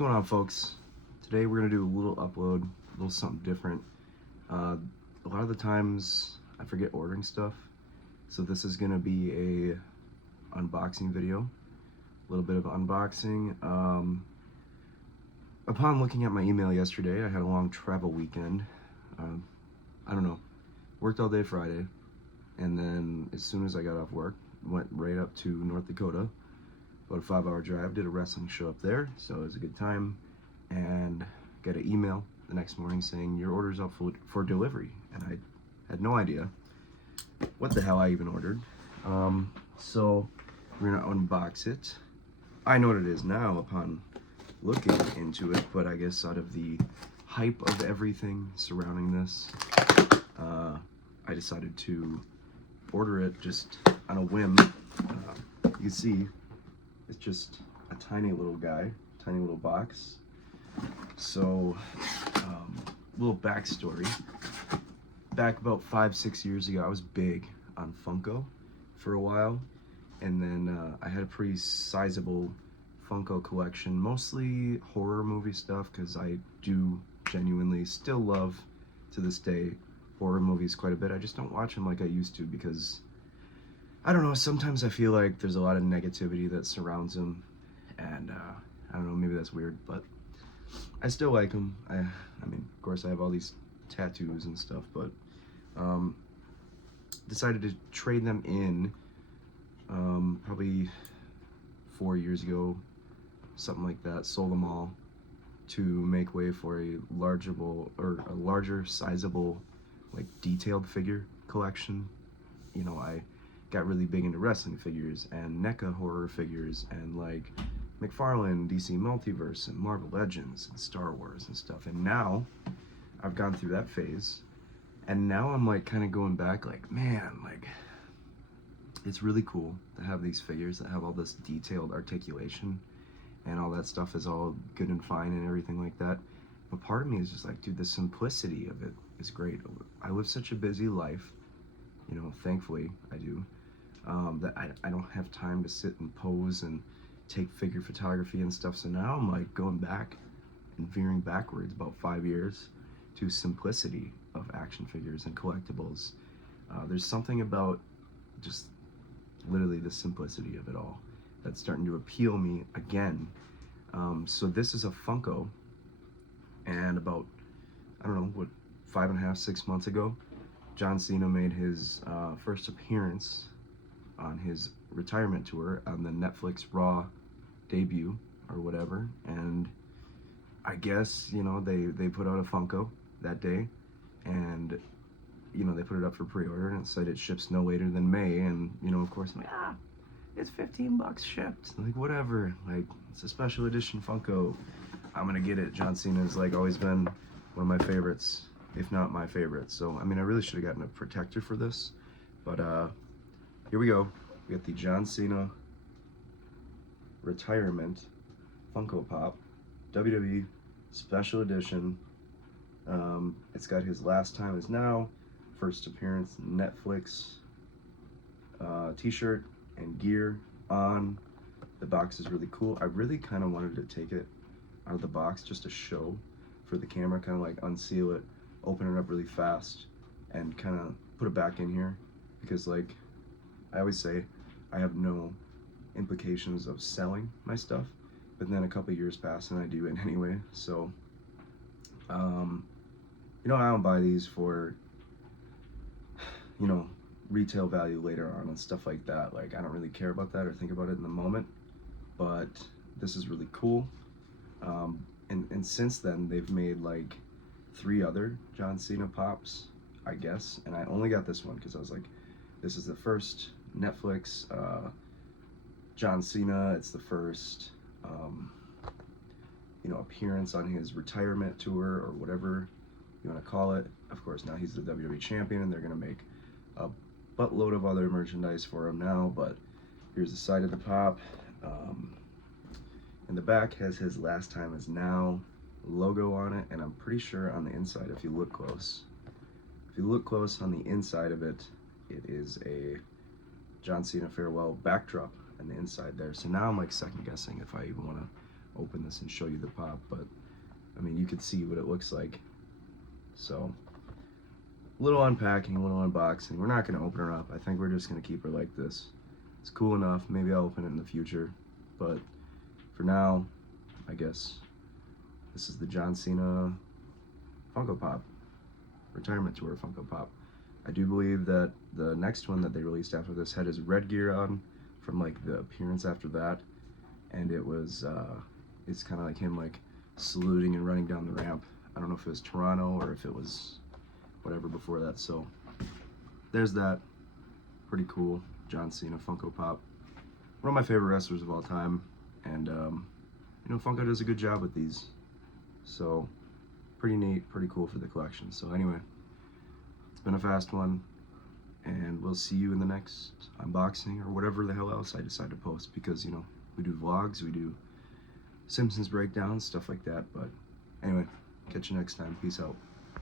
going on, folks? Today we're gonna do a little upload, a little something different. A lot of the times I forget ordering stuff, so this is gonna be a unboxing video, a little bit of unboxing. Upon looking at my email yesterday, I had a long travel weekend. I don't know, worked all day Friday, and then as soon as I got off work, went right up to North Dakota. About a 5-hour drive, did a wrestling show up there, so it was a good time, and got an email the next morning saying your order's up for delivery, and I had no idea what the hell I even ordered. So we're gonna unbox it. I know what it is now upon looking into it, but I guess out of the hype of everything surrounding this, I decided to order it just on a whim. You can see it's just a tiny little guy, tiny little box. So, little backstory. Back about 5-6 years ago, I was big on Funko for a while, and then I had a pretty sizable Funko collection, mostly horror movie stuff, because I do genuinely still love, to this day, horror movies quite a bit. I just don't watch them like I used to because I don't know, sometimes I feel like there's a lot of negativity that surrounds them, and I don't know, maybe that's weird, but I still like them. I mean, of course, I have all these tattoos and stuff, but decided to trade them in probably 4 years ago, something like that. Sold them all to make way for a larger, sizable, like detailed figure collection. You know, I got really big into wrestling figures and NECA horror figures and like McFarlane, DC Multiverse, and Marvel Legends and Star Wars and stuff. And now I've gone through that phase, and now I'm like kind of going back like, man, like it's really cool to have these figures that have all this detailed articulation and all that stuff is all good and fine and everything like that. But part of me is just like, dude, the simplicity of it is great. I live such a busy life, you know, thankfully I do, that I don't have time to sit and pose and take figure photography and stuff. So now I'm like going back and veering backwards about 5 years to simplicity of action figures and collectibles. There's something about just literally the simplicity of it all that's starting to appeal me again. So this is a Funko, and about, I don't know, what, 5.5, 6 months ago, John Cena made his first appearance on his retirement tour on the Netflix Raw debut or whatever, and I guess, you know, they put out a Funko that day, and you know, they put it up for pre-order, and it said it ships no later than May, and you know, of course, I'm like, it's $15 shipped, like whatever, like it's a special edition Funko, I'm gonna get it. John Cena's like always been one of my favorites, if not my favorite. So I mean, I really should have gotten a protector for this, but here we go. We got the John Cena retirement Funko Pop WWE special edition. It's got his last time is now, first appearance Netflix t-shirt and gear on. The box is really cool. I really kind of wanted to take it out of the box just to show for the camera, kind of like unseal it, open it up really fast, and kind of put it back in here, because like I always say, I have no implications of selling my stuff, but then a couple years pass and I do it anyway. So you know, I don't buy these for, you know, retail value later on and stuff like that. Like, I don't really care about that or think about it in the moment, but this is really cool. And since then they've made like 3 other John Cena pops, I guess, and I only got this one because I was like, this is the first Netflix John Cena. It's the first you know, appearance on his retirement tour or whatever you want to call it. Of course, now he's the WWE champion, and they're gonna make a buttload of other merchandise for him now. But here's the side of the pop. And the back has his last time is now logo on it, and I'm pretty sure on the inside, if you look close on the inside of it, it is a John Cena farewell backdrop on the inside there. So now I'm like second guessing if I even want to open this and show you the pop, but I mean, you could see what it looks like. So, a little unpacking, a little unboxing. We're not going to open her up. I think we're just going to keep her like this. It's cool enough. Maybe I'll open it in the future, but for now, I guess this is the John Cena Funko Pop retirement tour Funko Pop. I do believe that the next one that they released after this had his red gear on from like the appearance after that, and it was it's kind of like him like saluting and running down the ramp. I don't know if it was Toronto or if it was whatever before that. So there's that. Pretty cool John Cena Funko Pop. One of my favorite wrestlers of all time, and you know, Funko does a good job with these. So pretty neat, pretty cool for the collection. So anyway, it's been a fast one, and we'll see you in the next unboxing or whatever the hell else I decide to post, because you know, we do vlogs, we do Simpsons breakdowns, stuff like that. But anyway, catch you next time. Peace out.